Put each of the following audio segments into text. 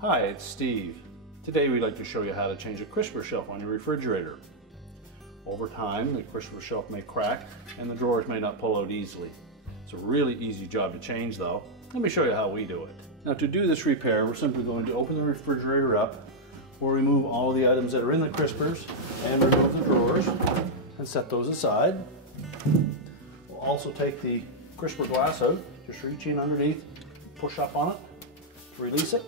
Hi, it's Steve. Today we'd like to show you how to change a crisper shelf on your refrigerator. Over time, the crisper shelf may crack and the drawers may not pull out easily. It's a really easy job to change though. Let me show you how we do it. Now to do this repair, we're simply going to open the refrigerator up. We'll remove all of the items that are in the crispers and remove the drawers and set those aside. We'll also take the crisper glass out. Just reach in underneath, push up on it to release it.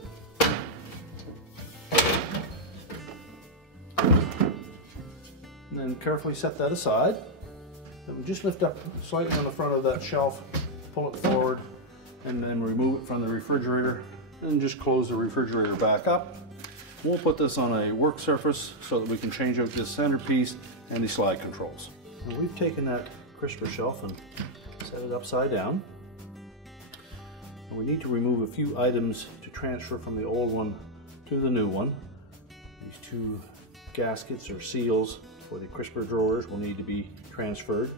And then carefully set that aside. Then we just lift up slightly on the front of that shelf, pull it forward, and then remove it from the refrigerator and just close the refrigerator back up. We'll put this on a work surface so that we can change out this centerpiece and the slide controls. And we've taken that crisper shelf and set it upside down. And we need to remove a few items to transfer from the old one to the new one. These two gaskets or seals for the crisper drawers will need to be transferred,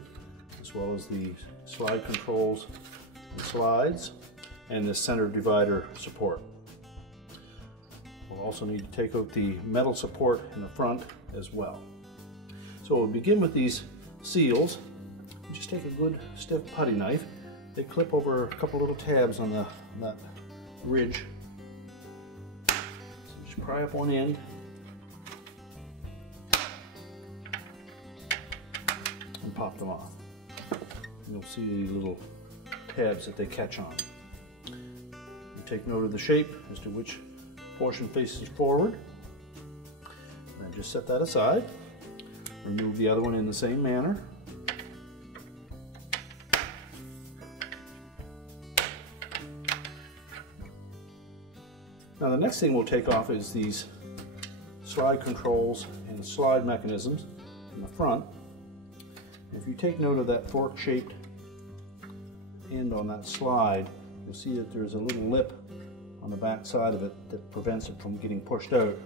as well as the slide controls and slides and the center divider support. We'll also need to take out the metal support in the front as well. So we'll begin with these seals. Just take a good stiff putty knife. They clip over a couple little tabs on that ridge. So just pry up one end and pop them off. You'll see the little tabs that they catch on. You take note of the shape as to which portion faces forward. And just set that aside. Remove the other one in the same manner. Now the next thing we'll take off is these slide controls and slide mechanisms in the front. If you take note of that fork-shaped end on that slide, you'll see that there's a little lip on the back side of it that prevents it from getting pushed out.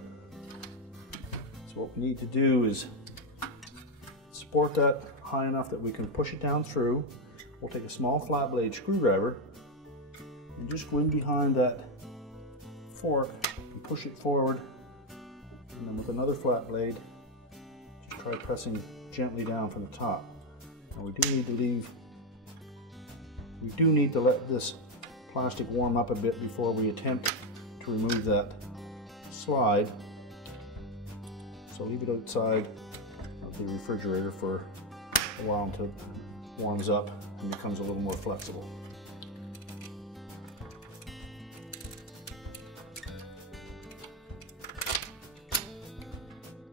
So what we need to do is support that high enough that we can push it down through. We'll take a small flat blade screwdriver and just go in behind that fork and push it forward, and then with another flat blade just try pressing gently down from the top. Now we do need to let this plastic warm up a bit before we attempt to remove that slide. So leave it outside of the refrigerator for a while until it warms up and becomes a little more flexible.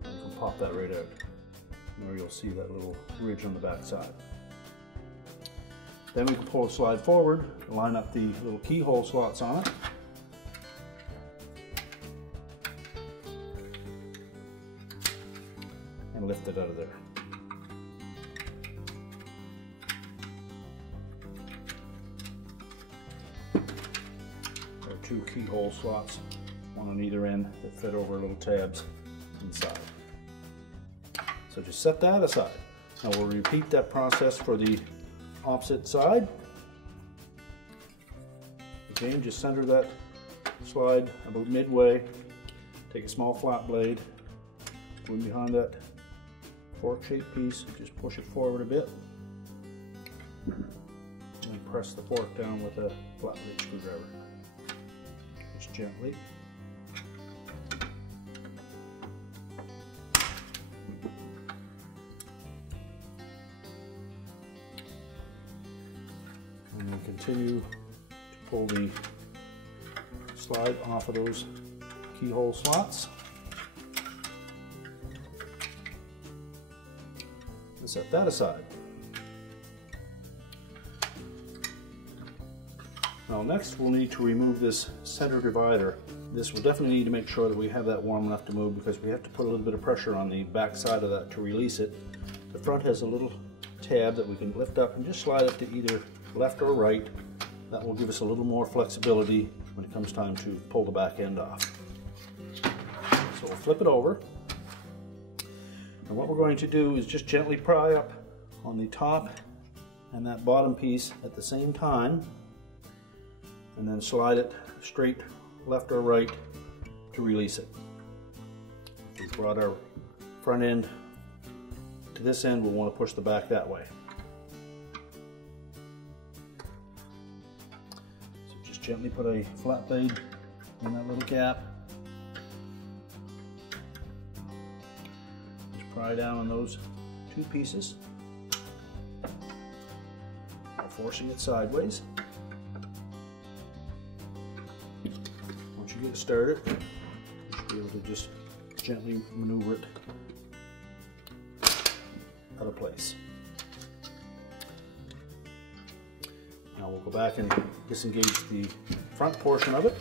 You can pop that right out. There you'll see that little ridge on the back side. Then we can pull the slide forward, line up the little keyhole slots on it. And lift it out of there. There are two keyhole slots, one on either end, that fit over little tabs inside. So just set that aside. Now we'll repeat that process for the opposite side. Again, just center that slide about midway. Take a small flat blade, go in behind that fork-shaped piece, just push it forward a bit, and press the fork down with a flat blade screwdriver. Just gently. And then continue to pull the slide off of those keyhole slots. And set that aside. Now next we'll need to remove this center divider. This will definitely need to make sure that we have that warm enough to move, because we have to put a little bit of pressure on the back side of that to release it. The front has a little tab that we can lift up and just slide it to either left or right. That will give us a little more flexibility when it comes time to pull the back end off. So we'll flip it over. And what we're going to do is just gently pry up on the top and that bottom piece at the same time, and then slide it straight left or right to release it. We brought our front end to this end, we'll want to push the back that way. So just gently put a flat blade in that little gap. Just pry down on those two pieces, forcing it sideways. Once you get it started, you should be able to just gently maneuver it out of place. Now we'll go back and disengage the front portion of it.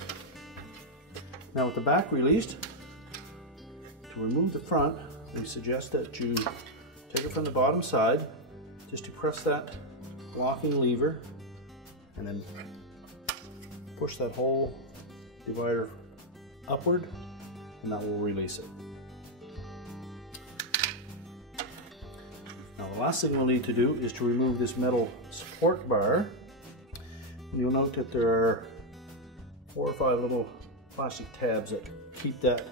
Now with the back released, to remove the front, we suggest that you take it from the bottom side, just to press that locking lever, and then push that whole divider upward, and that will release it. Now the last thing we'll need to do is to remove this metal support bar. You'll note that there are 4 or 5 little plastic tabs that keep that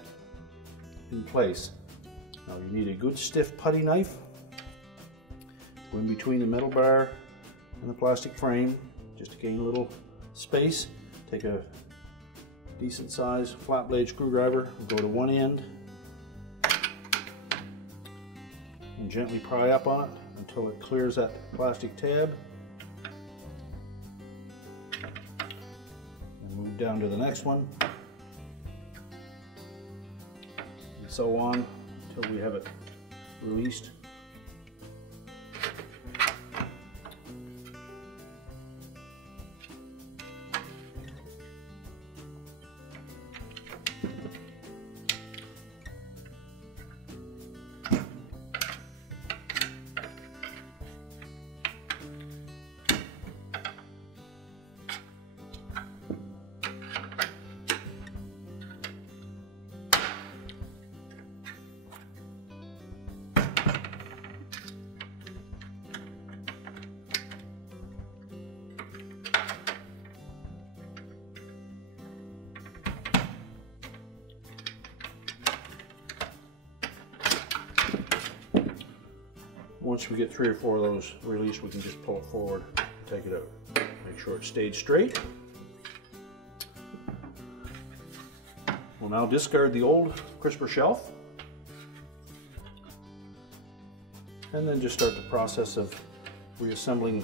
in place. Now you need a good stiff putty knife. Go in between the metal bar and the plastic frame just to gain a little space. Take a decent size flat blade screwdriver, go to one end and gently pry up on it until it clears that plastic tab, and move down to the next one, and so on until we have it released. Once we get 3 or 4 of those released, we can just pull it forward and take it out. Make sure it stayed straight. We'll now discard the old crisper shelf, and then just start the process of reassembling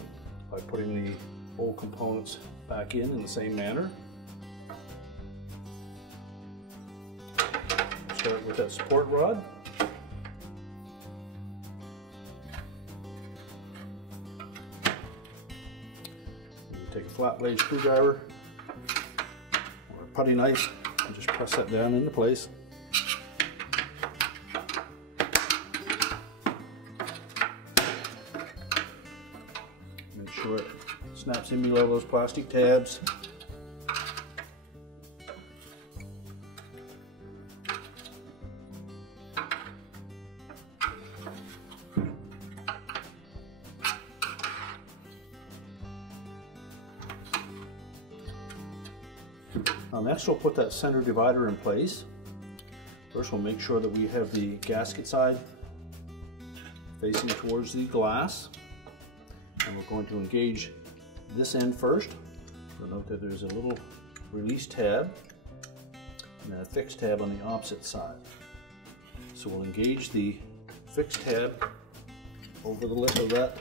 by putting the old components back in the same manner. Start with that support rod. Take a flat blade screwdriver or a putty knife and just press that down into place. Make sure it snaps in below those plastic tabs. Now next we'll put that center divider in place. First we'll make sure that we have the gasket side facing towards the glass, and we're going to engage this end first. You'll note that there's a little release tab and then a fix tab on the opposite side. So we'll engage the fix tab over the lip of that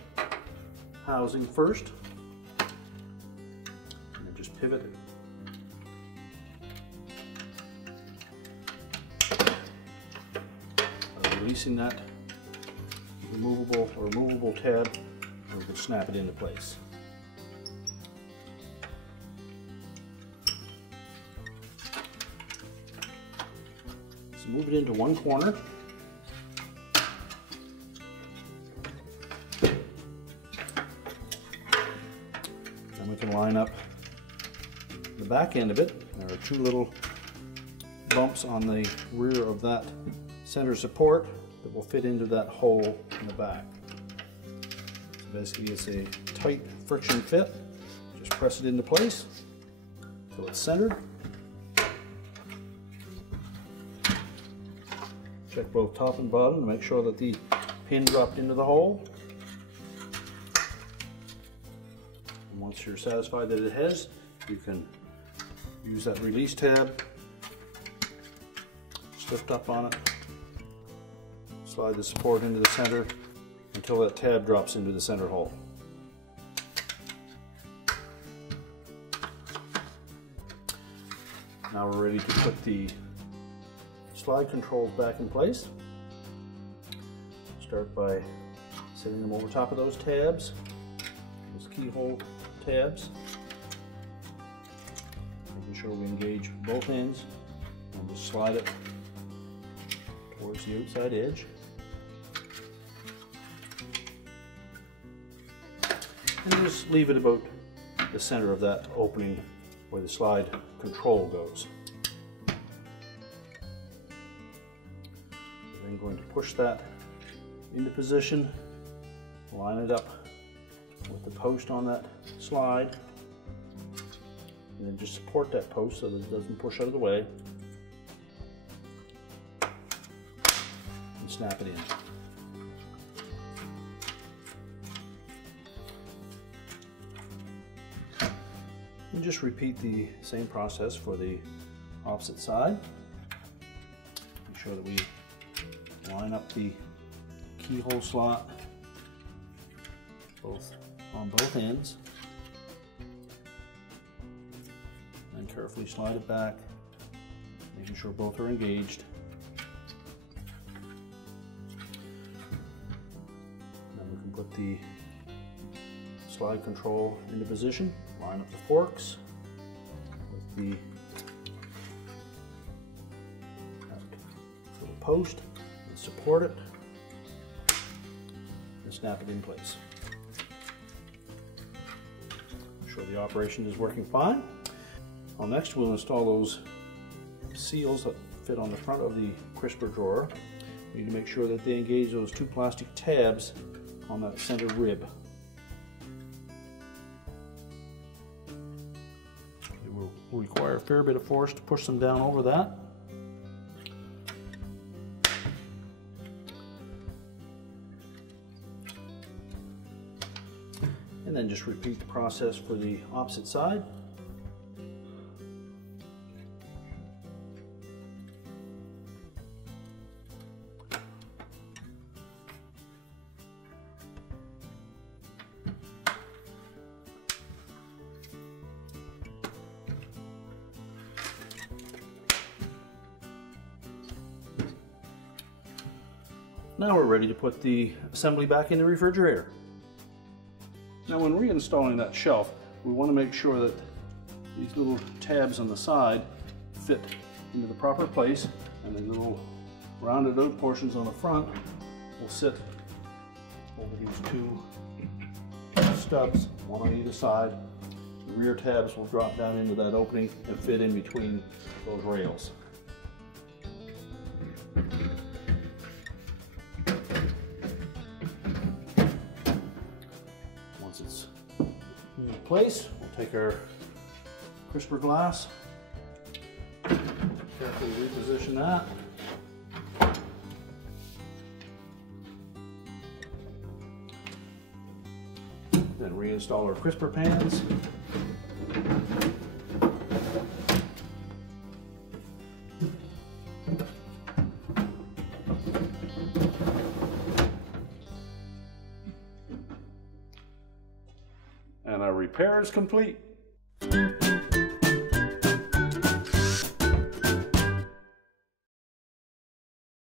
housing first, and then just pivot it. Releasing that removable tab, and we can snap it into place. So move it into one corner. Then we can line up the back end of it. There are 2 little bumps on the rear of that center support that will fit into that hole in the back. So basically it's a tight friction fit. Just press it into place until it's centered. Check both top and bottom to make sure that the pin dropped into the hole. And once you're satisfied that it has, you can use that release tab, just lift up on it, slide the support into the center until that tab drops into the center hole. Now we're ready to put the slide controls back in place. Start by setting them over top of those tabs, those keyhole tabs. Making sure we engage both ends and just slide it towards the outside edge. And just leave it about the center of that opening where the slide control goes. We're then going to push that into position, line it up with the post on that slide, and then just support that post so that it doesn't push out of the way, and snap it in. And just repeat the same process for the opposite side. Make sure that we line up the keyhole slot on both ends, and carefully slide it back, making sure both are engaged. Then we can put the slide control into position, line up the forks with the little post and support it and snap it in place. Make sure the operation is working fine. Well, next we'll install those seals that fit on the front of the crisper drawer. We need to make sure that they engage those two plastic tabs on that center rib. It will require a fair bit of force to push them down over that. And then just repeat the process for the opposite side. Now we're ready to put the assembly back in the refrigerator. Now when reinstalling that shelf, we want to make sure that these little tabs on the side fit into the proper place, and the little rounded out portions on the front will sit over these two stubs, one on either side. The rear tabs will drop down into that opening and fit in between those rails. Once it's in place, we'll take our crisper glass, carefully reposition that. Then reinstall our crisper pans. And our repair is complete.